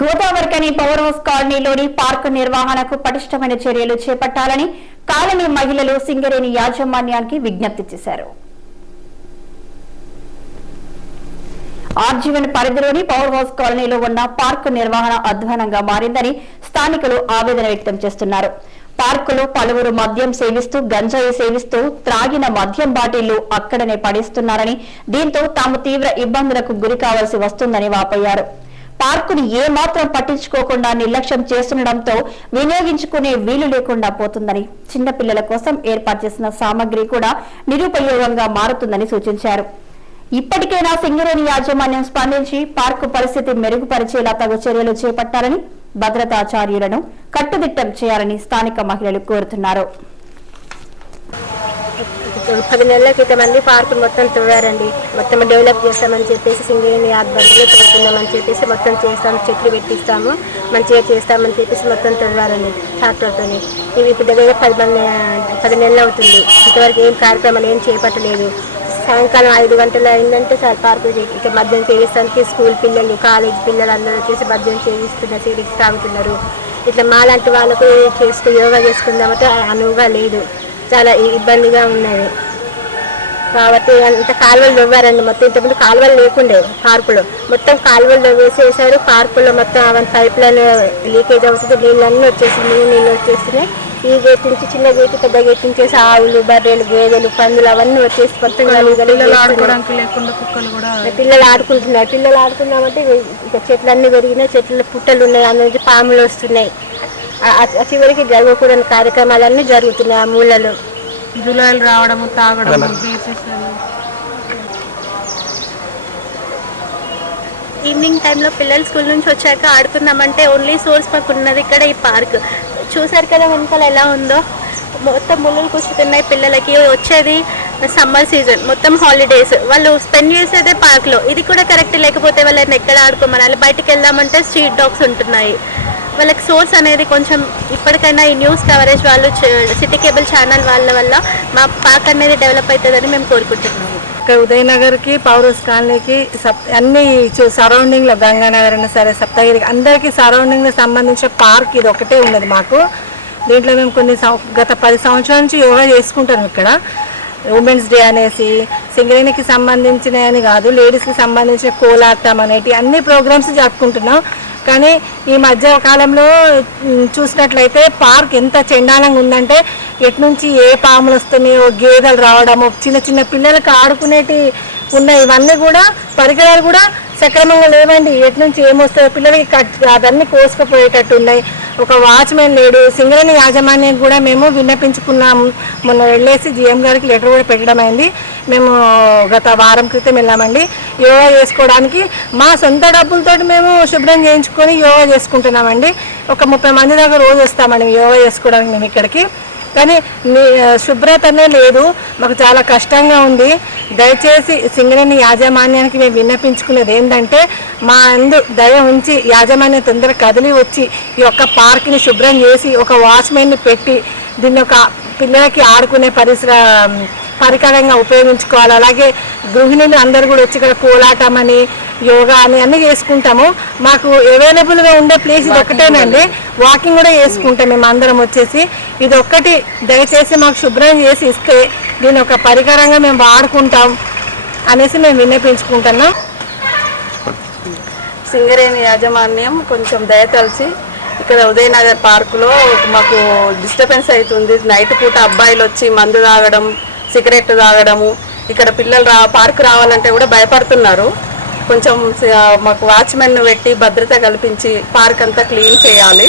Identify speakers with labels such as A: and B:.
A: Godavarikhani power house కాలనీలోని park నిర్వహణకు పటిష్టమైన చర్యలు చేపట్టాలని కాలనీ మహిళలు సింగరేణి యాజమాన్యానికి విజ్ఞప్తి చేశారు. ఆర్జీవన్ పరిధిలోని పవర్ హౌస్ కాలనీలో ఉన్న పార్కు నిర్వహణ అధ్వానంగా మారిందని స్థానికులు ఆవేదన వ్యక్తం చేస్తున్నారు. పార్కులో పలువురు మద్యం సేవిస్తూ గంజాయి సేవిస్తూ త్రాగిన మద్యం బాటిళ్ళు అక్కడనే పడేస్తున్నారని దీంతో తాము తీవ్ర ఇబ్బందులకు గురి కావాల్సి వస్తుందని వాపోయారు. పార్కును ఏ మాత్రం పట్టించుకోకుండా నిర్లక్ష్యం చేస్తుండటంతో వినియోగించుకునే వీలు లేకుండా పోతుందని చిన్నపిల్లల కోసం ఏర్పాటు చేసిన సామగ్రి కూడా నిరుపయోగంగా మారుతుందని సూచించారు. ఇప్పటికైనా సింగరేణి యాజమాన్యం స్పందించి పార్కు పరిస్థితి మెరుగుపరిచేలా తగు చర్యలు చేపట్టాలని భద్రతాచార్యులను కట్టుదిట్టం చేయాలని స్థానిక మహిళలు కోరుతున్నారు.
B: పది నెలల క్రితం అండి పార్కు మొత్తం తవ్వారండి. మొత్తం డెవలప్ చేస్తామని చెప్పేసి సింగరేణి ఆధ్వర్యంలో తవ్వుతున్నామని చెప్పేసి మొత్తం చేస్తాము చెట్లు పెట్టిస్తాము. మంచిగా చేస్తామని చెప్పేసి మొత్తం తవ్వారండి ట్రాక్టర్తో ఇవి ఇప్పుడు దగ్గర పది మంది పది నెలలు అవుతుంది. ఇంతవరకు ఏం కార్యక్రమాలు ఏం చేపట్టలేదు. సాయంకాలం ఐదు గంటలు అయిందంటే సార్ పార్కు ఇక మద్యం చేయిస్తానికి స్కూల్ పిల్లలు కాలేజ్ పిల్లలు అందరూ వచ్చేసి మద్యం చేయిస్తున్నారు సిగరెట్స్ తాగుతున్నారు. ఇట్లా మాలాంటి వాళ్ళకు చేసుకు యోగా చేసుకుందామంటే అనువుగా లేదు. చాలా ఇబ్బందిగా ఉన్నది. కాబట్టి అంత కాలువలు తవ్వారండి మొత్తం ఇంతకుముందు కాలువలు లేకుండే పార్కులో. మొత్తం కాలువలు తవ్వేసేసారు పార్కులో మొత్తం అవన్నీ పైప్ లైన్ లీకేజ్ అవుతుంది. నీళ్ళన్నీ వచ్చేసి నీళ్ళు నీళ్ళు వచ్చేస్తున్నాయి ఈ గేట్ నుంచి చిన్న గేట్ పెద్ద గేట్ నుంచేసి ఆవులు బర్రెలు గేదెలు పందులు అవన్నీ వచ్చేసి మొత్తం గలీజ్
C: పిల్లలు
B: ఆడుకుంటున్నారు. పిల్లలు ఆడుకున్నామంటే ఇక చెట్లన్నీ పెరిగినాయి. చెట్ల పుట్టలు ఉన్నాయి. అందులో నుంచి పాములు వస్తున్నాయి. చివరికి జరగకూడని కార్యక్రమాలన్నీ జరుగుతున్నాయి ఆ మూలలో.
C: జులాయిలు రావడము తాగడము బీచెస్
D: ఈవినింగ్ టైంలో పిల్లలు స్కూల్ నుంచి వచ్చాక ఆడుకుందామంటే ఓన్లీ సోర్స్ మాకు ఉన్నది ఇక్కడ ఈ పార్క్. చూసారు కదా వెనకాల ఎలా ఉందో? మొత్తం ముళ్ళులు కూర్చుతున్నాయి పిల్లలకి. వచ్చేది సమ్మర్ సీజన్ మొత్తం హాలిడేస్. వాళ్ళు స్పెండ్ చేసేదే పార్క్లో. ఇది కూడా కరెక్ట్ లేకపోతే వాళ్ళని ఎక్కడ ఆడుకోమనాలి? బయటికి వెళ్దామంటే స్ట్రీట్ డాగ్స్ ఉంటున్నాయి. వాళ్ళకి సోర్స్ అనేది కొంచెం ఇప్పటికైనా ఈ న్యూస్ కవరేజ్ వాళ్ళు సిటీ కేబుల్ ఛానల్ వాళ్ళ వల్ల మా పార్క్ అనేది డెవలప్ అవుతుందని మేము కోరుకుంటున్నాము.
C: ఇక్కడ ఉదయనగర్కి పౌరస్ కాలనీకి సప్ అన్ని సరౌండింగ్లో గంగానగర్ అయినా సరే సప్తగిరికి అందరికీ సరౌండింగ్లో సంబంధించిన పార్క్ ఇది ఒకటే ఉన్నది మాకు. దీంట్లో మేము కొన్ని గత పది సంవత్సరాల నుంచి యోగా చేసుకుంటాం ఇక్కడ. ఉమెన్స్ డే అనేసి సింగరేణికి సంబంధించిన అని కాదు లేడీస్కి సంబంధించిన కోలాటం అనేటి అన్ని ప్రోగ్రామ్స్ జరుపుకుంటున్నాం. కానీ ఈ మధ్య కాలంలో చూసినట్లయితే పార్క్ ఎంత చెండాలంగా ఉందంటే ఎటు నుంచి ఏ పాములు వస్తున్నాయో గేదెలు రావడము చిన్న చిన్న పిల్లలకు ఆడుకునేటి ఉన్నాయి ఇవన్నీ కూడా పరికరాలు కూడా సక్రమంగా లేవండి. ఎటు నుంచి ఏమొస్తాయో పిల్లలకి కట్ అవన్నీ కోసుకుపోయేటట్టు ఉన్నాయి ఒక వాచ్మెన్ లేడు. సింగరేణి యాజమాన్యం కూడా మేము విన్నపించుకున్నాము మొన్న వెళ్ళేసి జిఎం గారికి లెటర్ కూడా పెట్టడం అయింది. మేము గత వారం క్రితం వెళ్ళామండి. యోగా చేసుకోవడానికి మా సొంత డబ్బులతోటి మేము శుభ్రం చేయించుకొని యోగా చేసుకుంటున్నామండి. ఒక ముప్పై మంది దాకా రోజు వస్తామండి యోగా చేసుకోవడానికి మేము ఇక్కడికి. కానీ మీ శుభ్రతనే లేదు. మాకు చాలా కష్టంగా ఉంది. దయచేసి సింగరేణి యాజమాన్యానికి మేము విన్నపించుకునేది ఏంటంటే మా అందు దయ ఉంచి యాజమాన్యం తొందరగా కదిలి వచ్చి ఈ యొక్క పార్క్ని శుభ్రం చేసి ఒక వాచ్మెన్ని పెట్టి దీన్ని ఒక పిల్లలకి ఆడుకునే పరిసర పరికరంగా ఉపయోగించుకోవాలి. అలాగే గృహిణులు అందరూ కూడా వచ్చి ఇక్కడ కోలాటం అని యోగా అని అన్నీ చేసుకుంటాము. మాకు అవైలబుల్గా ఉండే ప్లేస్ ఇది ఒకటేనండి వాకింగ్ కూడా చేసుకుంటాం మేము అందరం వచ్చేసి. ఇది ఒక్కటి దయచేసి మాకు శుభ్రం చేసి ఇస్తే దీని ఒక పరికరంగా మేము వాడుకుంటాం అనేసి మేము విన్నపించుకుంటున్నాం.
E: సింగరేణి యాజమాన్యం కొంచెం దయతలిచి ఇక్కడ ఉదయనగర్ పార్కులో మాకు డిస్టర్బెన్స్ అవుతుంది. నైట్ పూట అబ్బాయిలు వచ్చి మందు తాగడం సిగరెట్ తాగడము ఇక్కడ పిల్లలు రా పార్క్ రావాలంటే కూడా భయపడుతున్నారు. కొంచెం మాకు వాచ్మెన్ పెట్టి భద్రత కల్పించి పార్క్ అంతా క్లీన్ చేయాలి.